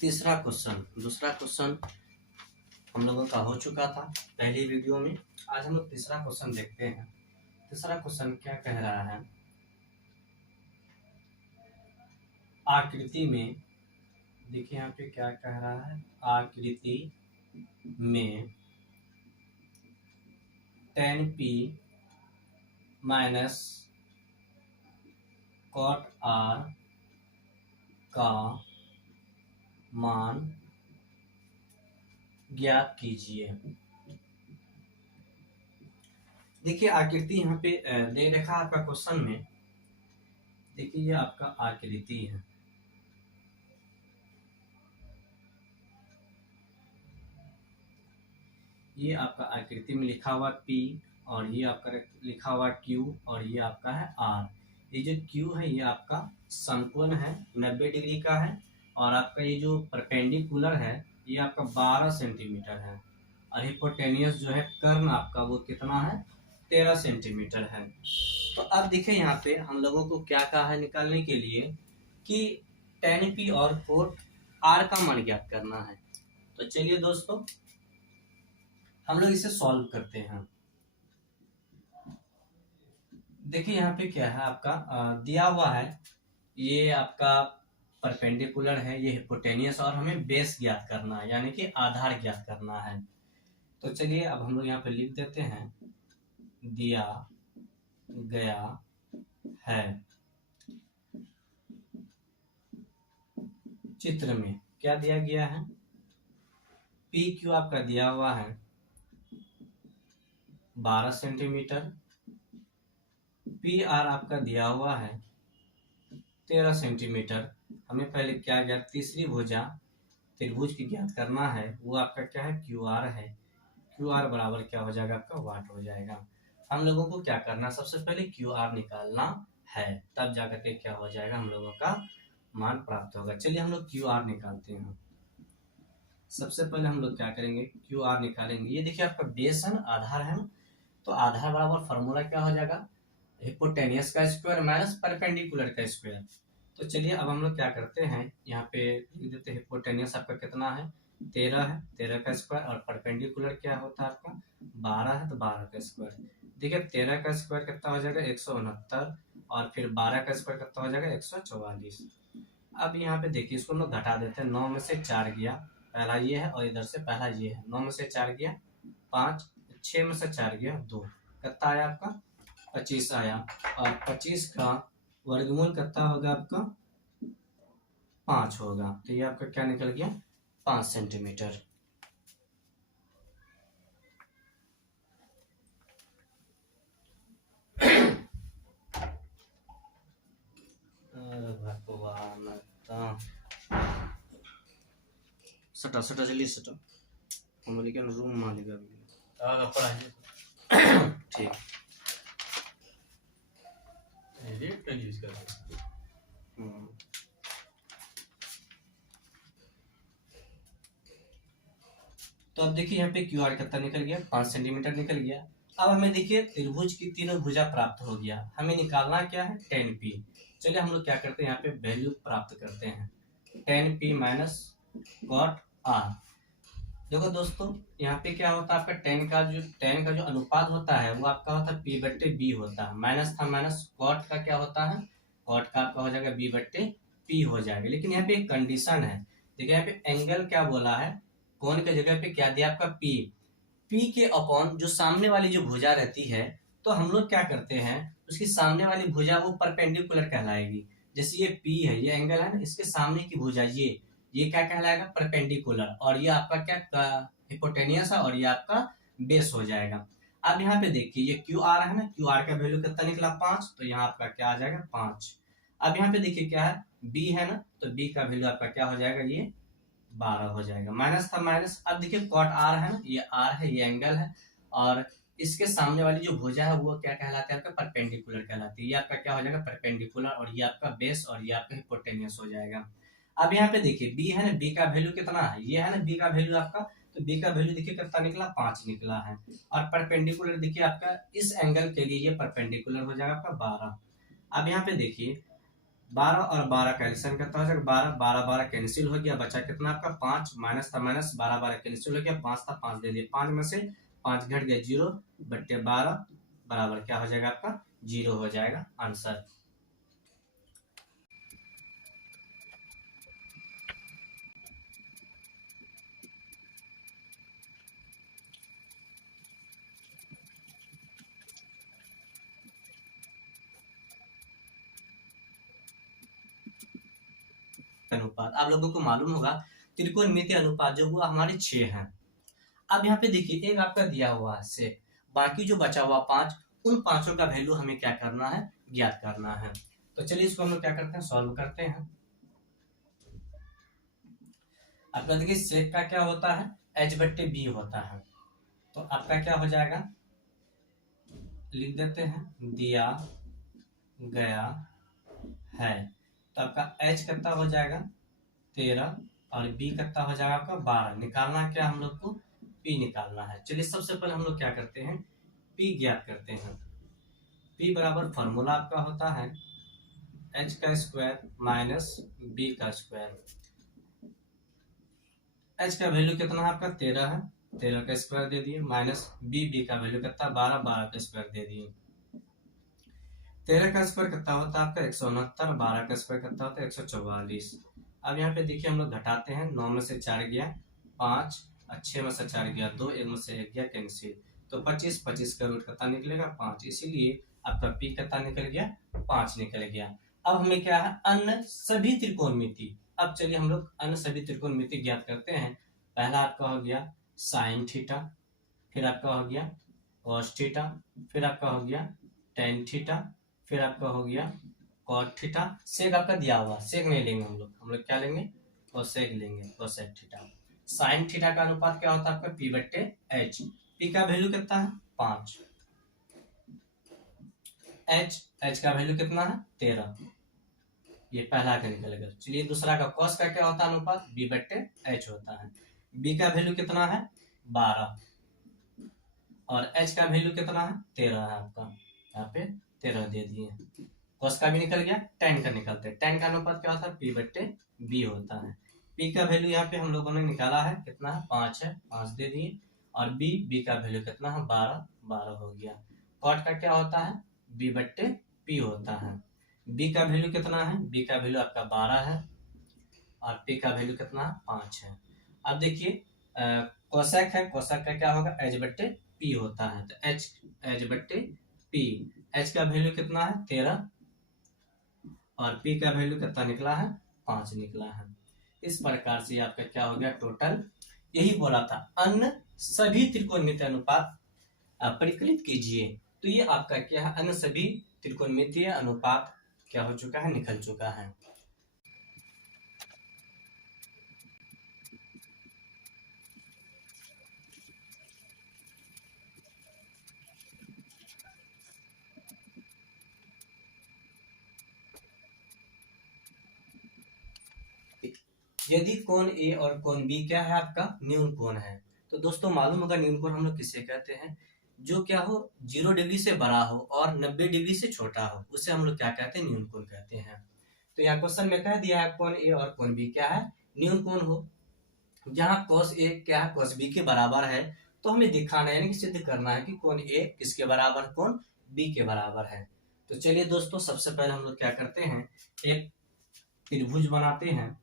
तीसरा क्वेश्चन, दूसरा क्वेश्चन हम लोगों का हो चुका था पहली वीडियो में। आज हम लोग तीसरा क्वेश्चन देखते हैं। तीसरा क्वेश्चन क्या कह रहा है, आकृति में, देखिए यहाँ पे क्या कह रहा है, आकृति में tan p minus cot r का मान ज्ञात कीजिए। देखिए आकृति यहाँ पे दे रखा है आपका क्वेश्चन में। देखिए ये आपका आकृति है, ये आपका आकृति में लिखा हुआ P और ये आपका लिखा हुआ Q और ये आपका है R। ये जो Q है ये आपका समकोण है, 90 डिग्री का है, और आपका ये जो परपेंडिकुलर है ये आपका 12 सेंटीमीटर है, और हिपोटेनियस जो है कर्ण आपका वो कितना है, 13 सेंटीमीटर है। तो अब देखिए यहाँ पे हम लोगों को क्या कहा है निकालने के लिए कि tan P और cot R का मान ज्ञात करना है। तो चलिए दोस्तों हम लोग इसे सॉल्व करते हैं। देखिए यहाँ पे क्या है आपका दिया हुआ है, ये आपका परपेंडिकुलर है, ये हिपोटेनियस, और हमें बेस ज्ञात करना है यानी कि आधार ज्ञात करना है। तो चलिए अब हम लोग यहाँ पे लिख देते हैं, दिया गया है चित्र में क्या दिया गया है, पी क्यू आपका दिया हुआ है 12 सेंटीमीटर, पी आर आपका दिया हुआ है 13 सेंटीमीटर। हमें पहले क्या ज्ञात, तीसरी भुजा त्रिभुज की ज्ञात करना है, वो आपका क्या है, क्यू आर है। क्यू आर बराबर क्या हो जाएगा, आपका वाट हो जाएगा। हम लोगों को क्या करना, सबसे पहले क्यू आर निकालना है, तब जाकर के क्या हो जाएगा, हम लोगों का मान प्राप्त होगा। चलिए हम लोग क्यू आर निकालते हैं। सबसे पहले हम लोग क्या करेंगे, क्यू आर निकालेंगे। ये देखिए आपका बेस है ना, आधार है ना, तो आधार बराबर फॉर्मूला क्या हो जाएगा, हिपोटेनियस का स्क्वायर माइनस परपेंडिकुलर का स्क्वायर। तो चलिए अब हम लोग क्या करते हैं, यहाँ पे लिख देते हैं हिपोटेनियस आपका कितना है, 13 है, 13 का स्क्वायर, और परपेंडिकुलर क्या होता है आपका 12 है, तो 12 का स्क्वायर। देखिए 13 का स्क्वायर कितना हो जाएगा 169, और फिर 12 का स्क्वायर कितना हो जाएगा 144। अब यहाँ पे देखिए इसको हम लोग घटा देते हैं, 9 में से 4 गया, पहला ये है, और इधर से पहला ये है, 9 में से 4 गया 5, 6 में से 4 गया 2, कितना आया आपका 25 आया, और 25 का वर्गमूल कितना होगा आपका 5 होगा। तो ये आपका क्या निकल गया, 5 सेंटीमीटर। सटा सटा चलिए सटा, हमारे क्या रूम मालिका ठीक तो अब देखिए यहाँ पे क्यू आर कितना निकल गया, 5 सेंटीमीटर निकल गया। अब हमें देखिए त्रिभुज की तीनों भुजा प्राप्त हो गया, हमें निकालना क्या है, tan p। चलिए हम लोग क्या करते हैं, यहाँ पे वैल्यू प्राप्त करते हैं, tan p minus cot r। देखो दोस्तों यहाँ पे क्या होता है, आपका tan का जो अनुपात होता है वो आपका होता है p बट्टे b होता है, माइनस था माइनस, cot का क्या होता है, cot का आपका हो जाएगा b बट्टे p हो जाएगा। लेकिन यहाँ पे एक कंडीशन है, देखिए यहाँ पे एंगल क्या बोला है, कोण के जगह पे क्या दिया आपका p, p के अपॉन जो सामने वाली जो भुजा रहती है, तो हम लोग क्या करते हैं, उसकी सामने वाली भुजा वो परपेंडिकुलर कहलाएगी। जैसे ये p है, ये एंगल है ना, इसके सामने की भुजा ये क्या कहलाएगा, परपेंडिकुलर, और ये आपका क्या हिपोटेनियस है, और ये आपका बेस हो जाएगा। अब यहाँ पे देखिए ये क्यू आर है ना, क्यू आर का वैल्यू कितना निकला 5, तो यहाँ आपका क्या आ जाएगा 5। अब यहाँ पे देखिए क्या है, b है ना, तो b का वैल्यू आपका क्या हो जाएगा, ये 12 हो जाएगा, माइनस था माइनस। अब देखिए cot r है ना, ये r है, ये एंगल है, और इसके सामने वाली जो भुजा है वो क्या कहलाता है, आपका परपेंडिकुलर कहलाती है। ये आपका क्या हो जाएगा, परपेंडिकुलर, और ये आपका बेस, और ये आपका हिपोटेनियस हो जाएगा। अब यहाँ पे देखिए b है ना, b का वैल्यू कितना है, ये है ना b का वैल्यू आपका, तो b का वैल्यू देखिए कितना निकला, 5 निकला है, और परपेंडिकुलर देखिए आपका इस एंगल के लिए ये परपेंडिकुलर हो जाएगा आपका 12। अब यहाँ पे देखिए 12 और 12 का एडिशन कितना हो जाएगा 12, 12 12 कैंसिल हो गया, बचा कितना आपका 5, माइनस था माइनस, 12 12 कैंसिल हो गया, 5 था 5 दे दिए, 5 में से 5 घट गया 0 बट्टे 12 बराबर क्या हो जाएगा आपका 0 हो जाएगा आंसर। अनुपात आप लोगों को मालूम होगा त्रिकोणमितीय अनुपात जो हुआ हमारे 6 हैं। अब यहाँ पे देखिए एक आपका दिया हुआ है से बाकी जो बचा हुआ 5 उन पांचों का वैल्यू हमें क्या करना है ज्ञात करना है। तो चलिए इसको हम लोग क्या करते हैं सॉल्व करते हैं। आपका देखिए सेक का क्या होता है एच बट्टे बी होता है। तो आपका क्या हो जाएगा लिख देते हैं दिया गया है। तो आपका एच कितना हो जाएगा 13 और बी कितना हो जाएगा आपका 12। निकालना क्या हम लोग को पी निकालना है। चलिए सबसे पहले हम लोग क्या करते हैं पी ज्ञात करते हैं। पी बराबर फॉर्मूला आपका होता है एच का स्क्वायर माइनस बी का स्क्वायर। एच का वैल्यू कितना है आपका 13 है 13 का स्क्वायर दे दिए माइनस बी का वैल्यू कितना 12 12 का स्क्वायर दे दिए। 13 का स्क्वायर कितना होता है आपका 169, 12 का स्क्वायर कितना होता है 144। अब यहाँ पे देखिए हम लोग घटाते हैं 9 में से 4 गया 5, 6 में से 4 गया 2, 1 में से 1 गया कैंसिल। तो 25 25 का रूट कितना निकलेगा 5, इसीलिए आपका पी कितना निकल गया 5 निकल गया। अब हमें क्या है अन्य सभी त्रिकोणमिति। अब चलिए हम लोग अन्य सभी त्रिकोणमिति ज्ञात करते हैं। पहला आपका हो गया साइन थीटा, फिर आपका हो गया कॉस थीटा, फिर आपका हो गया टेन थीटा, फिर आपका हो गया कॉट थीटा। सेक आपका दिया हुआ सेक नहीं लेंगे हम लोग क्या लेंगे कोसेक लेंगे कोसेक थीटा। साइन थीटा का अनुपात क्या होता है आपका पी बट्टे एच। पी का वैल्यू कितना है 5, एच का वैल्यू कितना है 13। ये पहला का निकल गया। चलिए दूसरा का कॉस का क्या होता है अनुपात बी बट्टे एच होता है। बी का वैल्यू कितना है 12 और एच का वैल्यू कितना है 13 है आपका यहाँ पे 13 दे दिए। कॉस का भी निकल गया टेन का निकलते हैं। टेन का अनुपात क्या होता है पी बट्टे बी होता है। पी का वैल्यू यहाँ पे हम लोगों ने निकाला है कितना है 5 है 5 दे दिए और बी का वैल्यू कितना है 12 12 हो गया। कॉट का क्या होता है बी बट्टे पी होता है। बी का वैल्यू कितना है बी का वैल्यू आपका 12 है और पी का वैल्यू कितना है 5 है। अब देखिए कोसेक है कोसेक का क्या होगा एच बट्टे पी होता है। तो एच बट्टे पी एच का वैल्यू कितना है 13 और पी का वैल्यू कितना निकला है 5 निकला है। इस प्रकार से आपका क्या हो गया टोटल यही बोला था अन्य सभी त्रिकोणमितीय अनुपात परिकलित कीजिए। तो ये आपका क्या है अन्य सभी त्रिकोणमितीय अनुपात क्या हो चुका है निकल चुका है। यदि कोण ए और कोण बी क्या है आपका न्यून कोण है। तो दोस्तों मालूम होगा न्यून कोण हम लोग किसे कहते हैं जो क्या हो 0 डिग्री से बड़ा हो और 90 डिग्री से छोटा हो उसे हम लोग क्या कहते हैं न्यून कोण कहते हैं। तो यहाँ क्वेश्चन में कह दिया है कोण ए और कोण बी क्या है न्यून कोण हो। जहाँ cos ए क्या है cos बी के बराबर है तो हमें दिखाना है यानी कि सिद्ध करना है कि कोण ए किसके बराबर कोण बी के बराबर है। तो चलिए दोस्तों सबसे पहले हम लोग क्या करते हैं एक त्रिभुज बनाते हैं।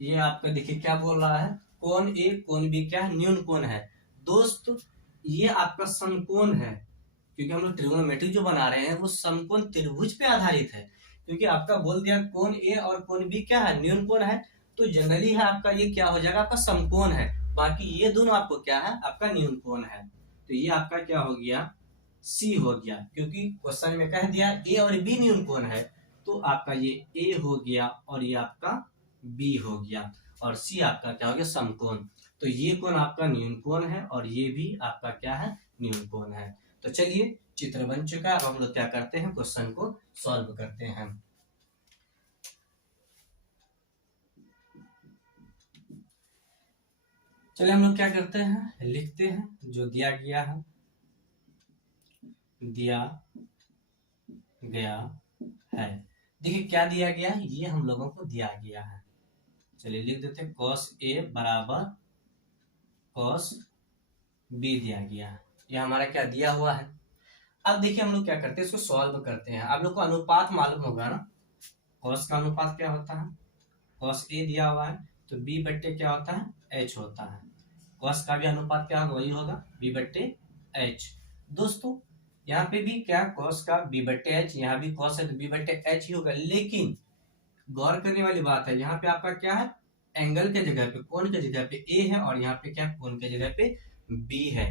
ये आपका देखिए क्या बोल रहा है कोण ए कोण बी क्या है न्यून कोण है। दोस्त ये आपका समकोण है क्योंकि हम लोग ट्रिग्नोमेट्री जो बना रहे हैं वो समकोण त्रिभुज पे आधारित है। क्योंकि आपका बोल दिया कोण ए और कोण बी क्या है न्यून कोण है तो जनरली है आपका ये क्या हो जाएगा आपका समकोण है। बाकी ये दोनों आपको क्या है आपका न्यून कोण है। तो ये आपका क्या हो गया सी हो गया क्योंकि क्वेश्चन में कह दिया ए और बी न्यून कोण है तो आपका ये ए हो गया और ये आपका बी हो गया और सी आपका क्या हो गया समकोण। तो ये कोण आपका न्यून कोण है और ये भी आपका क्या है न्यून कोण है। तो चलिए चित्र बन चुका है। अब हम लोग क्या करते हैं क्वेश्चन को सॉल्व करते हैं। चलिए हम लोग क्या करते हैं, लिखते हैं जो दिया गया है, दिया गया है। देखिए क्या दिया गया है, ये हम लोगों को दिया गया है। चलिए लिख देते हैं cos A बराबर cos B दिया गया है। ये हमारा क्या दिया हुआ है। अब देखिए हम लोग क्या करते हैं, इसको सॉल्व करते हैं। आप लोग को अनुपात मालूम होगा ना, cos का अनुपात क्या होता है, cos A दिया हुआ है तो B बट्टे क्या होता है, H होता है। cos का भी अनुपात क्या होगा, वही होगा B बट्टे H। दोस्तों यहाँ पे भी क्या cos का B बट्टे H, यहाँ भी cos है तो B बट्टे H ही होगा। लेकिन गौर करने वाली बात है, यहाँ पे आपका क्या है, एंगल के जगह पे, कोण के जगह पे A है और यहाँ पे क्या, कोण के जगह पे B है।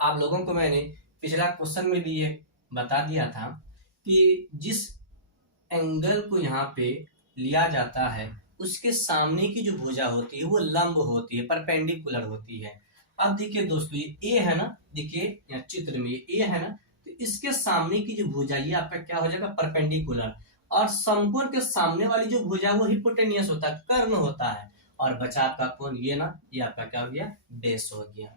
आप लोगों को मैंने पिछला क्वेश्चन में भी ये बता दिया था कि जिस एंगल को यहाँ पे लिया जाता है उसके सामने की जो भुजा होती है वो लंब होती है, परपेंडिकुलर होती है। अब देखिए दोस्तों ये A है ना, देखिए यहाँ चित्र में ये A है ना, तो इसके सामने की जो भुजा ये आपका क्या हो जाएगा, परपेंडिकुलर। और समकोण के सामने वाली जो भुजा वो हिपोटेनियस होता है, कर्ण होता है। और बचा आपका कोण ये ना, ये आपका क्या हो गया, बेस हो गया।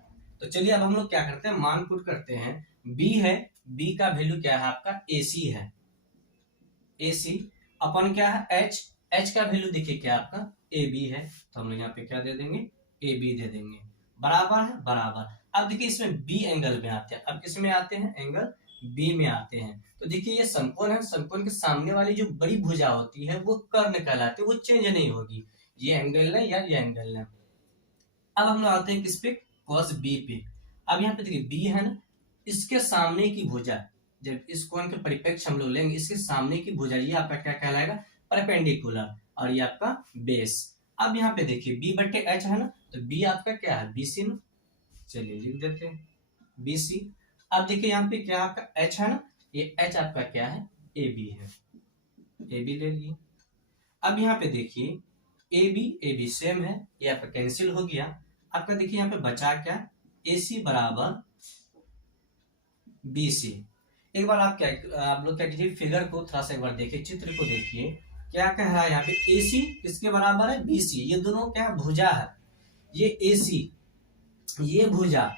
तो चलिए अब हम लोग क्या करते हैं, मान पुट करते हैं। B है, B का वैल्यू क्या है आपका, AC है, AC अपन क्या है H, H का वैल्यू देखिए क्या आपका AB है, तो हम लोग यहाँ पे क्या दे देंगे, AB दे देंगे, बराबर है, बराबर। अब देखिए इसमें B एंगल में आते हैं, अब किस में आते हैं, एंगल B में आते हैं। तो देखिए ये समकोण है, समकोण के सामने वाली जो बड़ी भुजा होती है वो कर्ण कहलाती है, वो चेंज नहीं होगी। ये एंगल है या ये एंगल है। अब हम लोग आते हैं किस पे, cos B पे। अब यहाँ पे देखिए B है ना, इसके सामने की भुजा, जब इस कोण के परिप्रेक्ष्य हम लोग लेंगे, इसके सामने की भुजा ये आपका क्या कहलाएगा, परपेंडिकुलर, और ये आपका बेस। अब यहाँ पे देखिए B बट्टे H है ना, तो B आपका क्या है, BC ना, चलिए लिख देते हैं BC। अब देखिए यहाँ पे क्या आपका H है ना, ये H आपका क्या है, AB है, AB ले लिए। अब यहाँ पे देखिए AB सेम है, ये आपका कैंसिल हो गया। आपका देखिए यहाँ पे बचा क्या, AC बराबर BC। एक बार आप लोग क्या कीजिए, फिगर को थोड़ा सा एक बार देखिए, चित्र को देखिए, क्या कह रहा है यहाँ पे, AC किसके बराबर है, BC। ये दोनों क्या भुजा है, ये AC ये भुजा,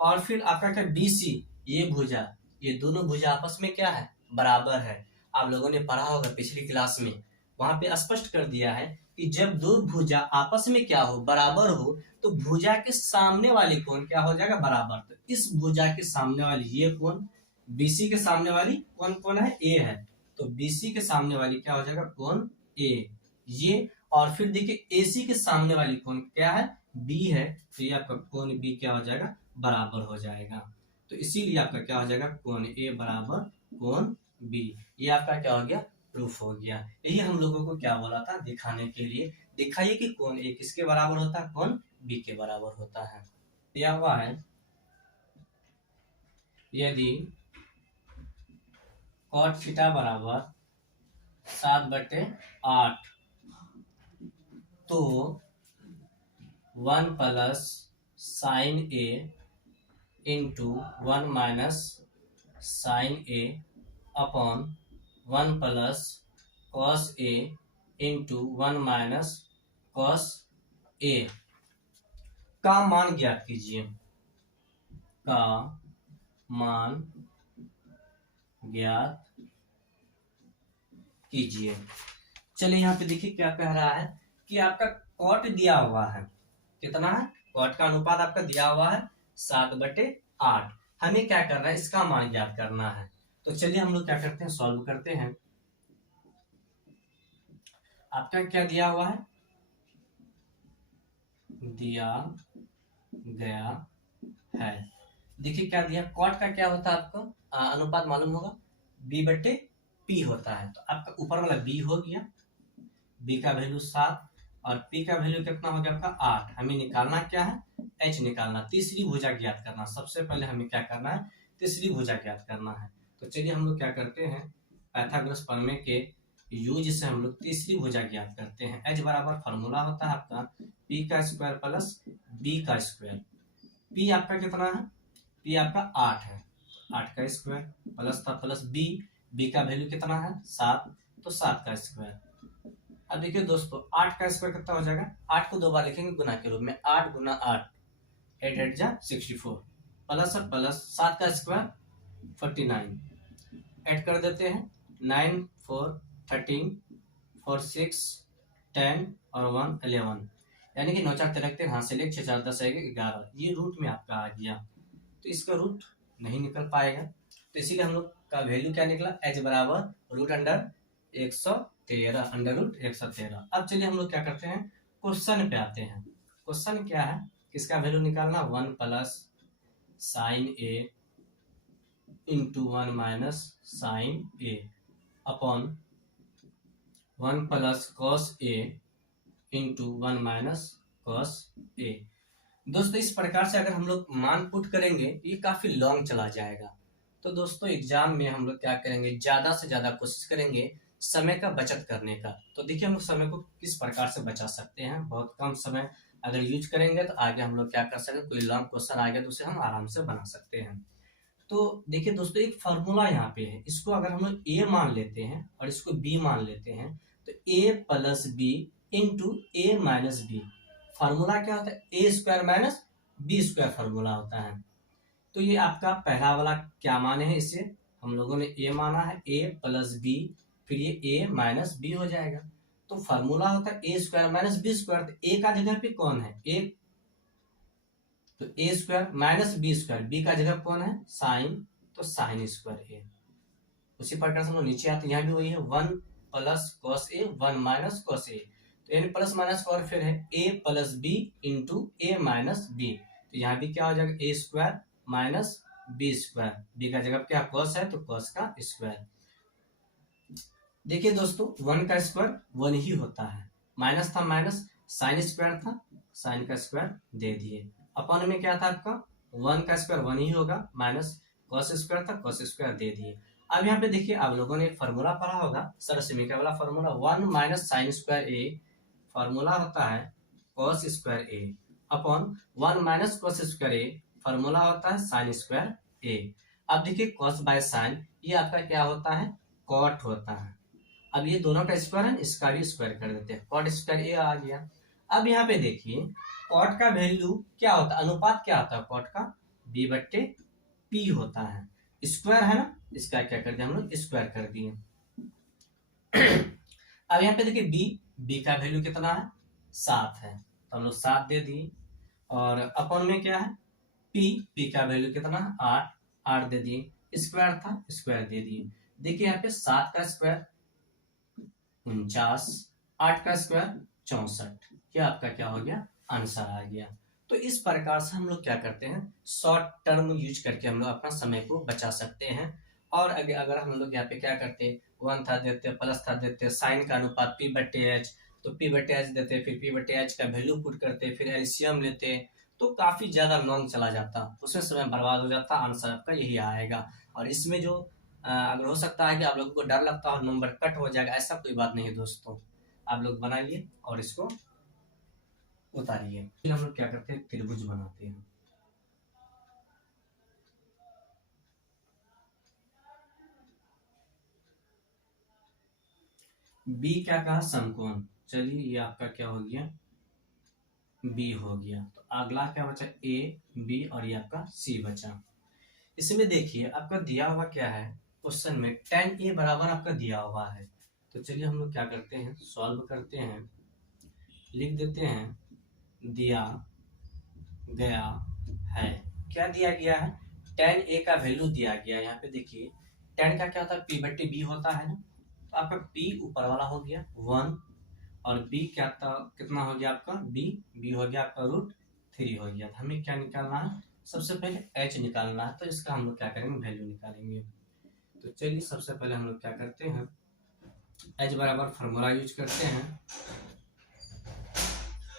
और फिर आपका क्या BC ये भुजा, ये दोनों भुजा आपस में क्या है, बराबर है। आप लोगों ने पढ़ा होगा पिछली क्लास में, वहां पे स्पष्ट कर दिया है कि जब दो भुजा आपस में क्या हो, बराबर हो, तो भुजा के सामने वाली कोण क्या हो जाएगा, बराबर। तो इस भुजा के सामने वाली ये कोण, BC के सामने वाली कौन है, A है, तो BC के सामने वाली क्या हो जाएगा, कोण A ये। और फिर देखिए AC के सामने वाली कोण क्या है, B है, तो ये आपका कोण B क्या हो जाएगा, बराबर हो जाएगा। तो इसीलिए आपका क्या हो जाएगा, कोण A बराबर कोण B। ये आपका क्या हो गया, प्रूफ हो गया। यही हम लोगों को क्या बोला था, दिखाने के लिए, दिखाइए कि कोण A किसके बराबर होता है, कोण B के बराबर होता है। दिया हुआ है यदि cot थीटा बराबर 7/8 तो 1 plus sine A into 1 minus sine A upon 1 plus cos A into 1 minus cos A का मान ज्ञात कीजिए, का मान ज्ञात कीजिए। चलिए यहाँ पे देखिए क्या कह रहा है कि आपका कॉट दिया हुआ है, कितना है, कॉट का अनुपात आपका दिया हुआ है 7/8। हमें क्या करना है, इसका मान ज्ञात करना है। तो चलिए हम लोग क्या करते हैं, सॉल्व करते हैं। आपका क्या दिया हुआ है, दिया गया है, देखिए क्या दिया, कॉट का क्या होता है आपको अनुपात मालूम होगा, B/P होता है। तो आपका ऊपर वाला B हो गया, B का वैल्यू 7 और P का वैल्यू कितना हो गया आपका 8। हमें निकालना क्या है, H निकालना, तीसरी भुजा ज्ञात करना। सबसे पहले हमें क्या करना है, तीसरी भुजा ज्ञात करना है। तो चलिए हम लोग क्या करते हैं, पाइथागोरस प्रमेय के यूज से हम लोग तीसरी भुजा ज्ञात करते हैं। H बराबर फॉर्मूला होता है आपका P का स्क्वायर प्लस B का स्क्वायर। P आपका कितना है, P आपका 8 है, 8 का स्क्वायर प्लस था प्लस B का वैल्यू कितना है 7, तो 7 का स्क्वायर। अब देखिए दोस्तों 8 का स्क्वायर कितना हो जाएगा, 8 को 2 बार लिखेंगे गुना के रूप में, 8 गुना 8, 8 8 जा 64, प्लस और प्लस 7 का स्क्वायर 49, ऐड कर देते हैं 9 4 13 4 6 10 और 1 11, यानी कि 9 4 13 हाथ से ले 6 4 10 11, ये रूट में आपका आ गया। तो इसका रूट नहीं निकल पाएगा, तो इसीलिए हम लोग का वैल्यू क्या निकला, h बराबर रूट अंडर 113, अंडर रूट 113। अब चलिए हम लोग क्या करते हैं, क्वेश्चन पे आते हैं। क्वेश्चन क्या है, किसका वैल्यू निकालना, 1 प्लस साइन ए इंटू 1 माइनस साइन ए अपॉन 1 प्लस कॉस ए इंटू 1 माइनस कॉस ए। दोस्तों इस प्रकार से अगर हम लोग मान पुट करेंगे ये काफी लॉन्ग चला जाएगा। तो दोस्तों एग्जाम में हम लोग क्या करेंगे, ज्यादा से ज्यादा कोशिश करेंगे समय का बचत करने का। तो देखिए हम लोग समय को किस प्रकार से बचा सकते हैं, बहुत कम समय अगर यूज करेंगे तो आगे हम लोग क्या कर सकते हैं, कोई लॉन्ग क्वेश्चन आ गया तो उसे हम आराम से बना सकते हैं। तो देखिए दोस्तों एक फॉर्मूला यहाँ पे है, इसको अगर हम लोग ए मान लेते हैं और इसको बी मान लेते हैं तो A plus B into A minus B, formula क्या होता है, A square minus B square formula होता है। तो ये आपका पहला वाला क्या माने है, इसे हम लोगों ने ए माना है, ए प्लस बी, फिर ये ए माइनस बी हो जाएगा। तो फार्मूला होता है A square minus B square, तो ए का जगह पे कौन है, ए, तो A square minus B square, B का जगह कौन है साइन, तो साइन स्क्वायर ए। उसी प्रकार से हम लोग नीचे आते, यहाँ भी वही है, 1 plus cos A 1 minus cos A, तो यानी प्लस माइनस का और फिर है a plus B into A minus B, तो यहाँ भी क्या हो जाएगा A square minus B square, B का जगह क्या कॉस है तो कॉस का स्क्वायर। देखिए दोस्तों 1 का स्क्वायर 1 ही होता है, माइनस था माइनस, साइन स्क्वायर था, साइन का स्क्वायर दे दिए, अपन में क्या था आपका 1 का स्क्वायर 1 ही होगा, माइनस कॉस स्क्वायर था, कॉस स्क्वायर दे दिए। अब यहाँ पे देखिए आप लोगों ने एक फार्मूला पढ़ा होगा सरसमीका वाला फार्मूला, 1 माइनस साइन स्क्वायर ए, फार्मूला होता है cos स्क्वायर ए अपॉन 1 माइनस cos स्क्वायर ए, फार्मूला होता है साइन स्क्वायर ए। अब देखिए cos बाय साइन ये आपका क्या होता है, cot होता है। अब ये दोनों का स्क्वायर है, इसका भी स्क्वायर कर देते हैं, cot स्क्वायर ए आ गया। अब यहाँ पे देखिए cot का वैल्यू क्या होता है, अनुपात क्या होता है cot का, b बट्टे p होता है, स्क्वायर है ना, इसका क्या कर दिया हम लोग स्क्वायर कर दिए। अब यहाँ पे देखिए b का वैल्यू कितना है 7 है, तो हम लोग 7 दे दिए, और अपन में क्या है p का वैल्यू कितना है 8, 8 दे दिए, स्क्वायर था स्क्वायर दे दिए। देखिए यहाँ पे 7 का स्क्वायर 49, 8 का स्क्वायर 64, ये आपका क्या हो गया आंसर आ गया। तो इस प्रकार से हम लोग क्या करते हैं, शॉर्ट टर्म यूज करके हम लोग अपना समय को बचा सकते हैं। और अगर हम लोग यहाँ पे क्या करते हैं 1 था देते, प्लस था देते, साइन का अनुपात p बट्टे एच, तो p बट्टे एच देते, फिर p बट्टे एच का वैल्यू पुट करते, फिर एलसीएम लेते, तो काफी ज्यादा लॉन्ग चला जाता, उसमें समय बर्बाद हो जाता, आंसर आपका यही आएगा। और इसमें जो अगर हो सकता है कि आप लोगों को डर लगता है और नंबर कट हो जाएगा, ऐसा कोई बात नहीं है दोस्तों, आप लोग बनाइए और इसको उतारिए। फिर हम लोग क्या करते हैं त्रिभुज बनाते हैं। बी क्या कहा समकोण, चलिए ये आपका क्या हो गया बी हो गया। तो अगला क्या बचा ए बी और ये आपका सी बचा। इसमें देखिए आपका दिया हुआ क्या है क्वेश्चन में, tan ए बराबर आपका दिया हुआ है। तो चलिए हम लोग क्या करते हैं सॉल्व करते हैं, लिख देते हैं दिया गया है, क्या दिया गया है tan ए का वैल्यू दिया गया। यहाँ पे देखिए tan का क्या होता है p बट्टे b होता है ना, तो आपका p ऊपर वाला हो गया 1 और b क्या था कितना हो गया आपका b हो गया आपका √3 हो गया। हमें क्या निकालना है, सबसे पहले h निकालना है, तो इसका हम लोग क्या करेंगे वैल्यू निकालेंगे। तो चलिए सबसे पहले हम लोग क्या करते हैं h बराबर फार्मूला यूज करते हैं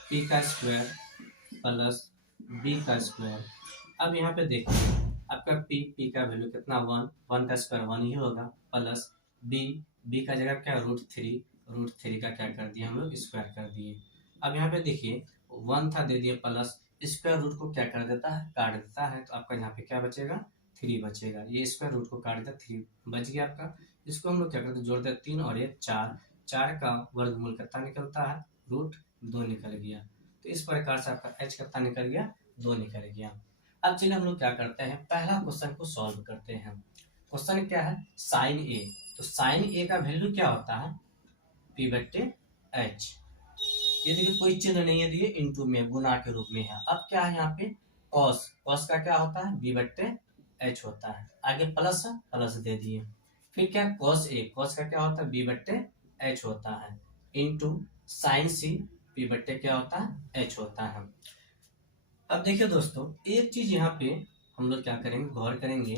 p का स्क्वायर प्लस b का स्क्वायर। अब यहाँ पे देखिए आपका p का वैल्यू कितना 1 का स्क्वायर 1 ही होगा, प्लस b का जगह क्या √3 का क्या कर दिया हम लोग स्क्वायर कर दिए। अब यहाँ पे देखिए 1 था दे दिए, प्लस स्क्वायर रूट को क्या कर देता है काट देता है, तो आपका यहाँ पे क्या बचेगा 3 बचेगा, ये स्क्वायर रूट को काट देता 3 बच गया आपका। इसको हम लोग क्या करते जोड़ देते 3 और ये 4, 4 का वर्गमूल कितना निकलता है, √2 निकल गया। तो इस प्रकार से आपका h कितना निकल गया, 2 निकल गया। अब चलिए हम लोग क्या करते हैं, पहला क्वेश्चन को सॉल्व करते हैं। क्वेश्चन क्या है, साइन ए। तो साइन ए का वैल्यू क्या होता है, p/h। ये देखिए कोई चिन्ह नहीं है दिए, इनटू में गुना के रूप में है। अब क्या है यहाँ पे, कॉस, कॉस का क्या होता है, b/h होता है। आगे प्लस है, प्लस दे दिए। फिर क्या, कॉस ए, कॉस का क्या होता है, b/h होता है, इनटू साइन सी, p/, क्या होता है, h होता है। अब देखिए दोस्तों, एक चीज यहाँ पे हम लोग क्या करेंगे, गौर करेंगे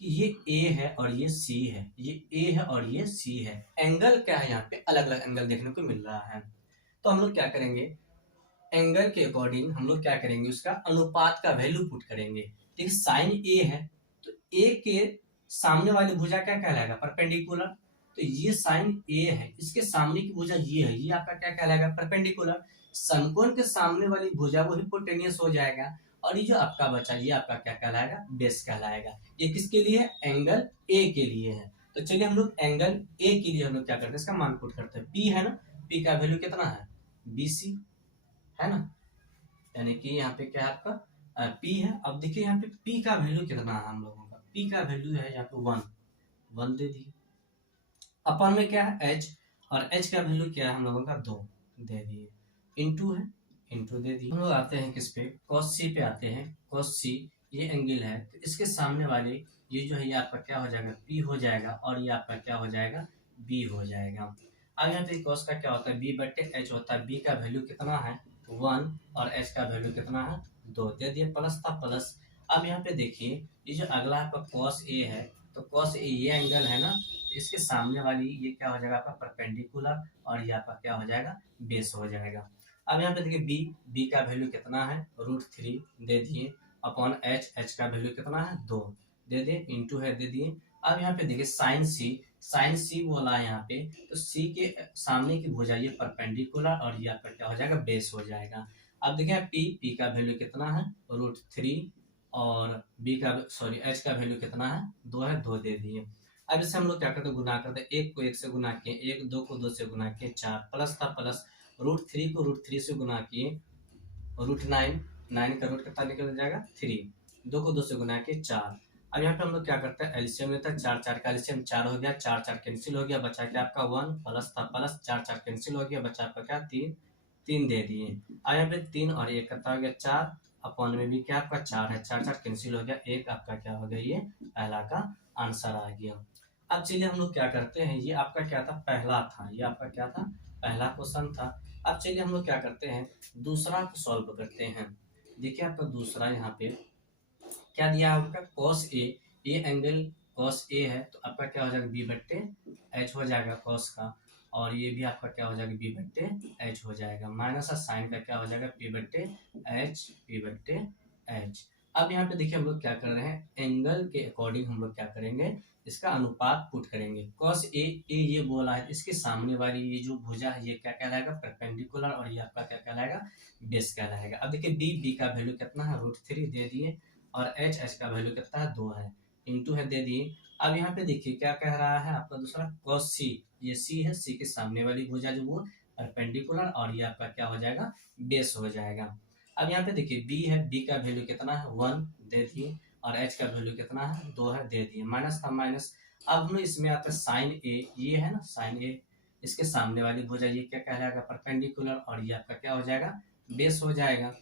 कि ये A है और ये C है, ये A है और ये C है। एंगल क्या है, यहाँ पे अलग अलग एंगल देखने को मिल रहा है। तो हम लोग क्या करेंगे, एंगल के अकॉर्डिंग हम लोग क्या करेंगे, उसका अनुपात का वैल्यू पुट करेंगे। देखिए साइन A है, तो A के सामने वाली भुजा क्या कहलाएगा, परपेंडिकुलर। तो ये साइन A है, इसके सामने की भुजा ये है, ये आपका क्या कहलाएगा, परपेंडिकुलर। समकोण के सामने वाली भुजा वो हिपोटेन्यूस हो जाएगा। और ये जो आपका बचा, ये आपका क्या कहलाएगा, बेस कहलाएगा। ये किसके लिए है, एंगल ए के लिए है। तो चलिए हम लोग एंगल ए के लिए हम लोग क्या करते हैं, इसका मान पुट करते हैं। पी है ना, पी का वैल्यू कितना है, BC है ना, यानी कि यहाँ पे क्या है आपका पी है। अब देखिए यहाँ पे पी का वैल्यू कितना है हम लोगों का, पी का वैल्यू है यहाँ पे 1 दे दिए। अपन में क्या है, h, और h का वैल्यू क्या है हम लोगों का 2 दे दिए, इनटू है, इनटू दे दिए। हम लोग आते हैं किस पे, cos c पे आते हैं। cos c ये एंगल है, तो इसके सामने वाले ये जो है ये आपका क्या हो जाएगा, p हो जाएगा, और ये आपका क्या हो जाएगा, b हो जाएगा। अब यहाँ पे cos का क्या होता है, b/h होता है। b का वैल्यू कितना है, 1, और h का वैल्यू कितना है, 2 दे दिए, प्लस था प्लस। अब यहाँ पे देखिए ये जो अगला आपका cos a है, तो cos a ये एंगल है ना, इसके सामने वाली ये क्या हो जाएगा आपका परपेंडिकुलर, और ये आपका क्या हो जाएगा, बेस हो जाएगा। अब यहाँ पे देखिए b का वैल्यू कितना है, √3 दे दिए, अपॉन h का वैल्यू कितना है, 2 दे दिए, इनटू है दे दिए। अब यहाँ पे देखिए साइन सी बोला है यहाँ पे, तो c के सामने की भुजा ये परपेंडिकुलर, और ये आपका क्या हो जाएगा, बेस हो जाएगा। अब देखिए p का वैल्यू कितना है, √3, और h का वैल्यू कितना है, 2 है, 2 दे दिए। अब इसे हम लोग क्या करते हैं, गुना करते हैं। 1 को 1 से गुना किए, 1, 2 को 2 से गुना किए, 4, प्लस था प्लस, √3 को √3 से गुना किए, √9, 9 का रूट कितना निकल जाएगा, 3, 2 को 2 से गुना किए, 4। अब यहाँ पे हम लोग क्या करते हैं, एलसीएम लेते हैं। 4 4 का एलसीएम 4 हो गया, 4 4 कैंसिल हो गया, बचा क्या आपका 1, प्लस था प्लस, 4 4 कैंसिल हो गया, बचा आपका क्या 3, 3 दे दिए। अब यहाँ पे 3 और 1 कितना हो गया, 4, अपॉन में भी क्या आपका 4 है, 4 4 कैंसिल हो गया, 1 आपका क्या हो गया, ये पहला का आंसर आ गया। अब चलिए हम लोग क्या करते हैं, ये आपका क्या था, पहला था, ये आपका क्या था, पहला क्वेश्चन था। अब चलिए हम लोग क्या करते हैं, दूसरा को सॉल्व करते हैं। देखिए आपका दूसरा यहाँ पे क्या दिया है, आपका cos a, ये एंगल cos a है, तो आपका क्या हो जाएगा, b/h हो जाएगा cos का, और ये भी आपका क्या हो जाएगा, b/h हो जाएगा, माइनस साइन का क्या हो जाएगा, p/h। अब यहाँ पे देखिए हम लोग क्या कर रहे हैं, एंगल के अकॉर्डिंग हम लोग क्या करेंगे, इसका अनुपात पुट करेंगे। cos a ये बोला है, इसके सामने वाली ये जो भुजा है ये क्या कहलाएगा, परपेंडिकुलर, और ये आपका क्या कहलाएगा, बेस कहलाएगा। अब देखिए b का वैल्यू कितना है, √3 दे दिए, और h का वैल्यू कितना है, 2 है, इनटू है दे दिए। अब यहाँ पे देखिए क्या कह रहा है आपका दूसरा, cos c, ये c है, c के सामने वाली भुजा जो वो परपेंडिकुलर, और ये आपका क्या हो जाएगा, बेस हो जाएगा। अब यहाँ पे देखिए b है, b का वैल्यू कितना है, 1 दे दिए, और h का वैल्यू कितना है, 2 है, दे दिए, माइनस था माइनस। अब हम इसमें आता है साइन a, ये है ना साइन a, इसके सामने वाली भुजा ये क्या कहलाएगा, परपेंडिकुलर, और ये आपका क्या हो जाएगा, बेस हो जाएगा।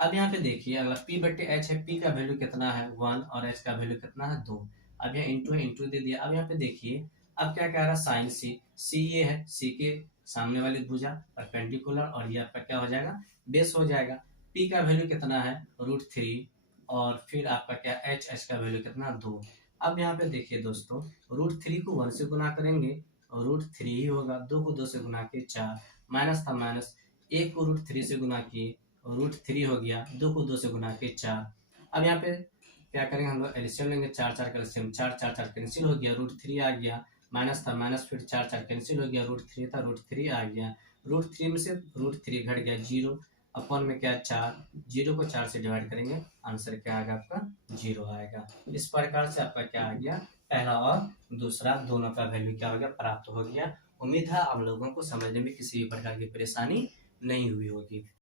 अब यहाँ पे देखिए अगर p/h है, p का वैल्यू कितना है, 1, और h का वैल्यू कितना है, 2। अब यहाँ इंटू दे दिया। अब यहाँ पे देखिए अब क्या कह रहा है, साइन c ये है, c के सामने वाली भुजा परपेंडिकुलर, और ये आपका क्या हो जाएगा, बेस हो जाएगा। p का वैल्यू कितना है, √3, और फिर आपका क्या h का वैल्यू कितना, 2। अब यहाँ पे देखिए दोस्तों, √3 को 1 से गुना करेंगे, √3 ही होगा, 2 को 2 से गुना किए, 4, माइनस था माइनस, 1 को √3 से गुना किए, √3 हो गया, 2 को 2 से गुना के 4। अब यहाँ पे क्या करेंगे हम लोग, एलसीएम लेंगे, 4 4 का एलसीएम 4 4 4 कैंसिल हो गया, √3 आ गया, माइनस था माइनस, फिर 4 4 कैंसिल हो गया, √3 था, √3 आ गया, √3 में से √3 घट गया, 0, अपॉन में क्या 4, 0 को 4 से डिवाइड करेंगे, आंसर क्या आएगा आपका, 0 आएगा। इस प्रकार से आपका क्या आ गया, पहला और दूसरा दोनों का वैल्यू क्या हो गया, प्राप्त हो गया। उम्मीद है आप लोगों को समझने में किसी भी प्रकार की परेशानी नहीं हुई होगी।